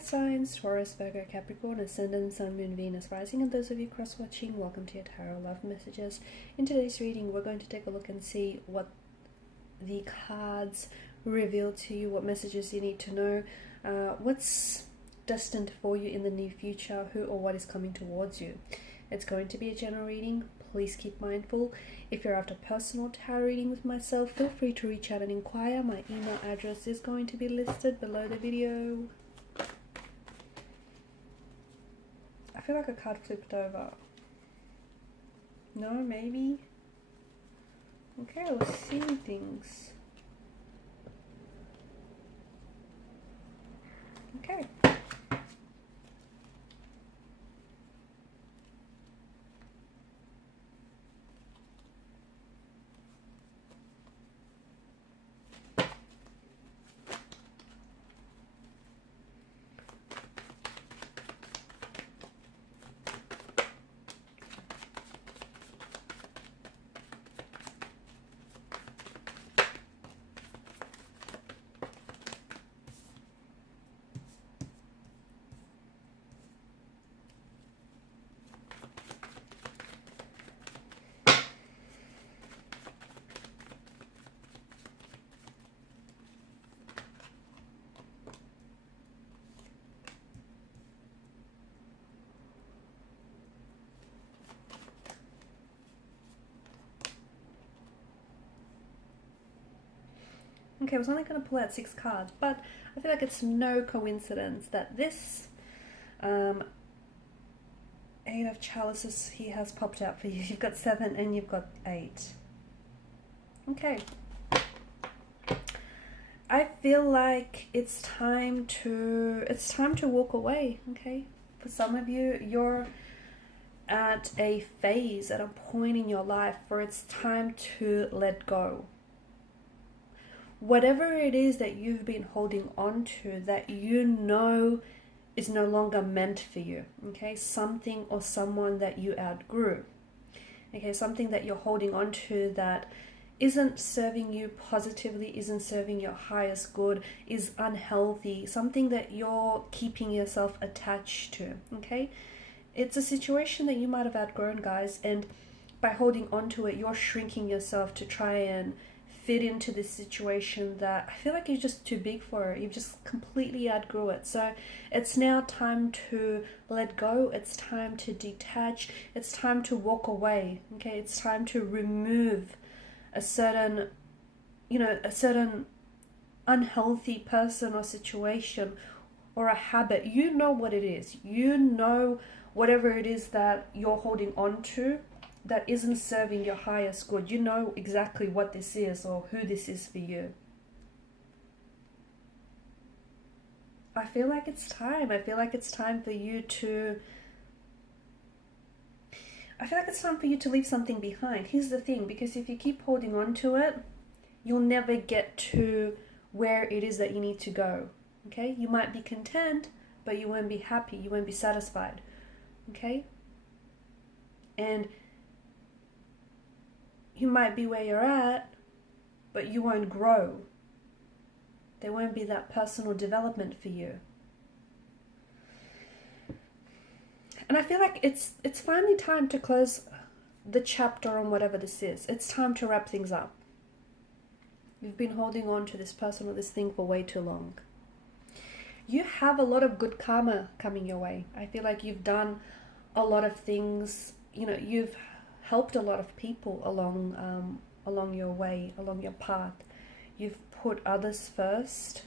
earth signs, Taurus, Virgo, Capricorn, Ascendant, Sun, Moon, Venus, Rising, and those of you cross-watching, welcome to your Tarot Love Messages. In today's reading, we're going to take a look and see what the cards reveal to you, what messages you need to know, what's destined for you in the near future, who or what is coming towards you. It's going to be a general reading. Please keep mindful. If you're after personal tarot reading with myself, feel free to reach out and inquire. My email address is going to be listed below the video. I feel like a card flipped over. No, maybe? Okay, I was seeing things. Okay. Okay, I was only going to pull out 6 cards, but I feel like it's no coincidence that this 8 of chalices here has popped out for you. You've got 7 and you've got 8. Okay. I feel like it's time to walk away, okay? For some of you, you're at a phase, at a point in your life where it's time to let go. Whatever it is that you've been holding on to that you know is no longer meant for you, okay? Something or someone that you outgrew, okay? Something that you're holding on to that isn't serving you positively, isn't serving your highest good, is unhealthy, something that you're keeping yourself attached to, okay? It's a situation that you might have outgrown, guys, and by holding on to it, you're shrinking yourself to try and fit into this situation that I feel like you're just too big for it. You've just completely outgrew it. So it's now time to let go. It's time to detach. It's time to walk away. Okay, it's time to remove a certain, a certain unhealthy person or situation or a habit. You know what it is. You know whatever it is that you're holding on to that isn't serving your highest good. You know exactly what this is or who this is for you. I feel like it's time. I feel like it's time for you to leave something behind. Here's the thing, because if you keep holding on to it, you'll never get to where it is that you need to go. Okay? You might be content, but you won't be happy. You won't be satisfied. Okay? And you might be where you're at, but you won't grow. There won't be that personal development for you. And I feel like it's finally time to close the chapter on whatever this is. It's time to wrap things up. You've been holding on to this person or this thing for way too long. You have a lot of good karma coming your way. I feel like you've done a lot of things, you've helped a lot of people along your way, along your path. You've put others first.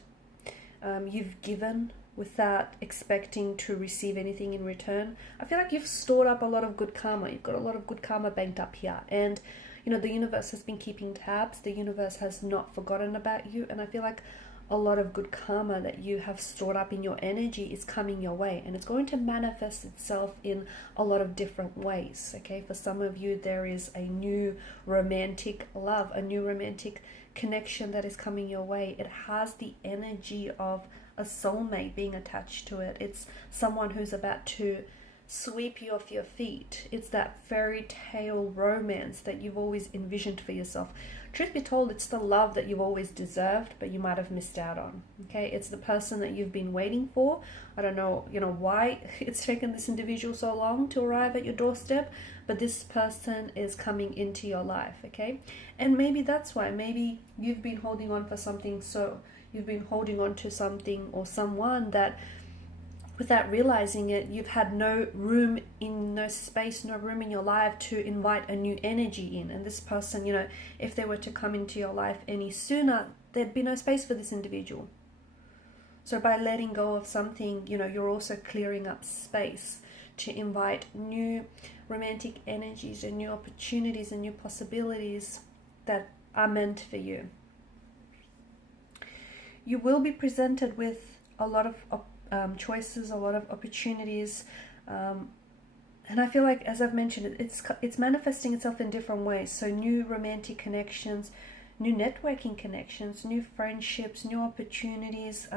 You've given without expecting to receive anything in return. I feel like you've stored up a lot of good karma. You've got a lot of good karma banked up here. And, the universe has been keeping tabs. The universe has not forgotten about you. And I feel like a lot of good karma that you have stored up in your energy is coming your way, and it's going to manifest itself in a lot of different ways. Okay, for some of you there is a new romantic love, a new romantic connection that is coming your way. It has the energy of a soulmate being attached to it. It's someone who's about to sweep you off your feet. It's that fairy tale romance that you've always envisioned for yourself. Truth be told, it's the love that you've always deserved, but you might have missed out on. Okay, it's the person that you've been waiting for. I don't know, why it's taken this individual so long to arrive at your doorstep, but this person is coming into your life. Okay, and maybe that's why. Maybe you've been holding on for something, so you've been holding on to something or someone that, without realizing it, you've had no room in your life to invite a new energy in. And this person, if they were to come into your life any sooner, there'd be no space for this individual. So by letting go of something, you're also clearing up space to invite new romantic energies and new opportunities and new possibilities that are meant for you. You will be presented with a lot of choices, a lot of opportunities, and I feel like, as I've mentioned, it's manifesting itself in different ways. So new romantic connections, new networking connections, new friendships, new opportunities,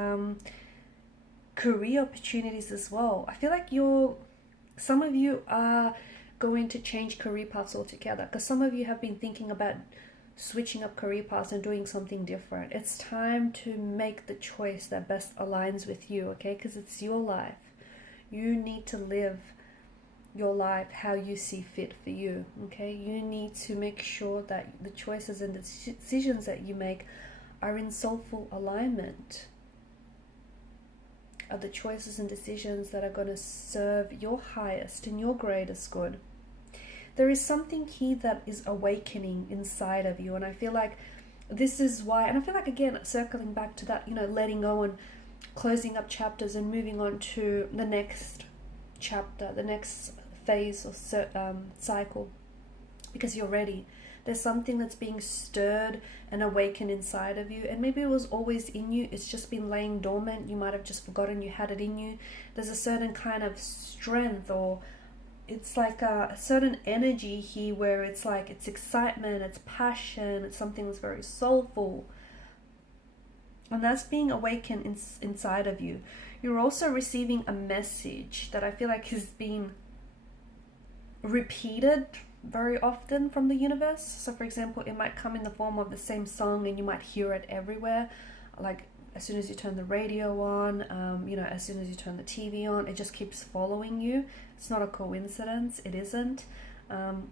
career opportunities as well. I feel like some of you are going to change career paths altogether, because some of you have been thinking about switching up career paths and doing something different. It's time to make the choice that best aligns with you, okay? Because it's your life. You need to live your life how you see fit for you, okay? You need to make sure that the choices and the decisions that you make are in soulful alignment, are the choices and decisions that are going to serve your highest and your greatest good. There is something here that is awakening inside of you, and I feel like this is why, and I feel like, again, circling back to that, letting go and closing up chapters and moving on to the next chapter, the next phase or cycle, because you're ready. There's something that's being stirred and awakened inside of you, and maybe it was always in you, it's just been laying dormant. You might have just forgotten you had it in you. There's a certain kind of strength, or it's like a certain energy here where it's like, it's excitement, it's passion, it's something that's very soulful, and that's being awakened inside of you. You're also receiving a message that I feel like has been repeated very often from the universe. So for example, it might come in the form of the same song, and you might hear it everywhere, like as soon as you turn the radio on, as soon as you turn the TV on, it just keeps following you. It's not a coincidence, it isn't,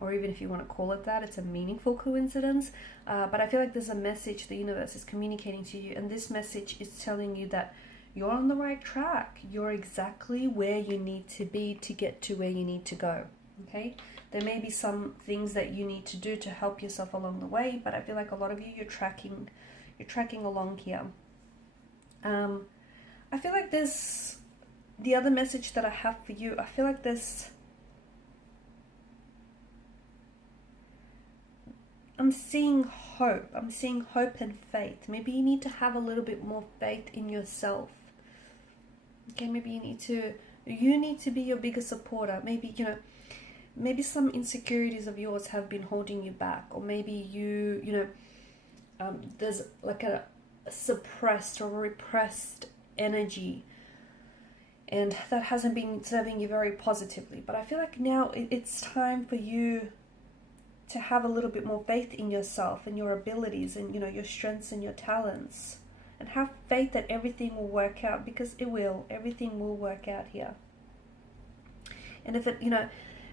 or even if you want to call it that, it's a meaningful coincidence, but I feel like there's a message the universe is communicating to you, and this message is telling you that you're on the right track. You're exactly where you need to be to get to where you need to go, okay? There may be some things that you need to do to help yourself along the way, but I feel like a lot of you, you're tracking along here. I feel like there's the other message that I have for you. I feel like I'm seeing hope. I'm seeing hope and faith. Maybe you need to have a little bit more faith in yourself. Okay, maybe you need to be your biggest supporter. Maybe, maybe some insecurities of yours have been holding you back, or maybe there's like a suppressed or repressed energy, and that hasn't been serving you very positively. But I feel like now it's time for you to have a little bit more faith in yourself and your abilities and your strengths and your talents, and have faith that everything will work out, because it will. Everything will work out here. And if it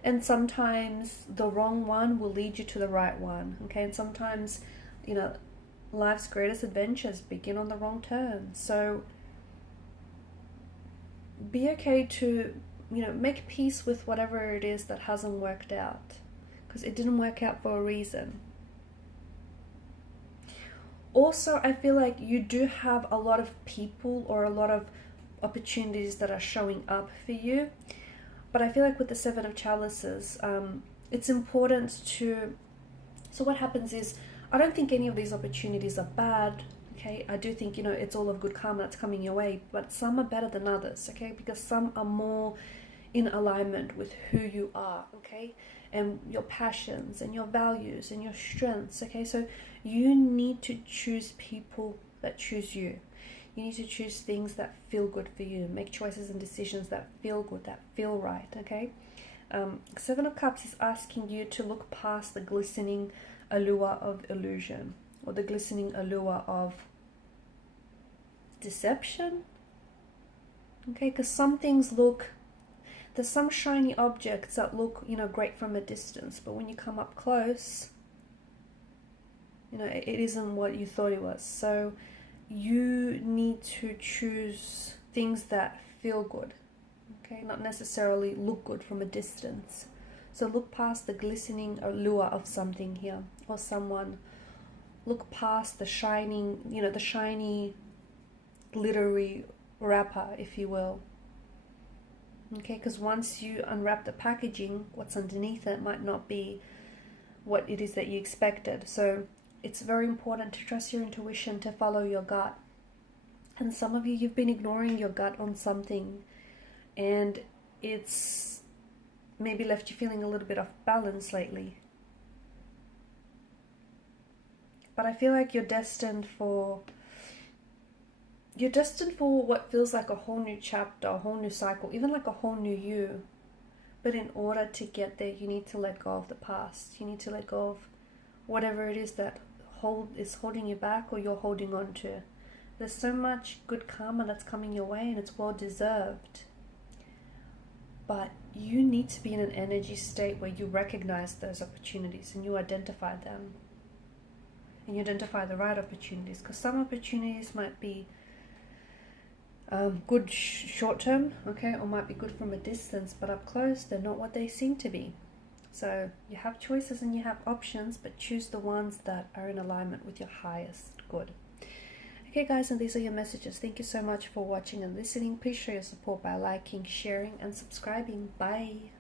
and sometimes the wrong one will lead you to the right one, okay? And sometimes life's greatest adventures begin on the wrong turn. So be okay to, make peace with whatever it is that hasn't worked out, because it didn't work out for a reason. Also, I feel like you do have a lot of people or a lot of opportunities that are showing up for you. But I feel like with the Seven of Chalices, it's important to... So what happens is, I don't think any of these opportunities are bad, okay? I do think, it's all of good karma that's coming your way, but some are better than others, okay? Because some are more in alignment with who you are, okay? And your passions and your values and your strengths, okay? So you need to choose people that choose you. You need to choose things that feel good for you. Make choices and decisions that feel good, that feel right, okay? Seven of Cups is asking you to look past the glistening allure of illusion, or the glistening allure of deception, okay? Because some things look, there's some shiny objects that look, you know, great from a distance, but when you come up close, you know, it isn't what you thought it was. So you need to choose things that feel good, okay? Not necessarily look good from a distance. So look past the glistening allure of something here, or someone. Look past the shining, you know, the shiny, glittery wrapper, if you will. Okay, because once you unwrap the packaging, what's underneath it might not be what it is that you expected. So it's very important to trust your intuition, to follow your gut. And some of you, you've been ignoring your gut on something, and it's maybe left you feeling a little bit off balance lately. But I feel like you're destined for what feels like a whole new chapter, a whole new cycle, even like a whole new you. But in order to get there, you need to let go of the past. You need to let go of whatever it is that is holding you back, or you're holding on to. There's so much good karma that's coming your way, and it's well deserved. But you need to be in an energy state where you recognize those opportunities and you identify them. And you identify the right opportunities, because some opportunities might be good short term, okay, or might be good from a distance, but up close they're not what they seem to be. So you have choices and you have options, but choose the ones that are in alignment with your highest good. Okay guys, and these are your messages. Thank you so much for watching and listening. Please show your support by liking, sharing and subscribing. Bye.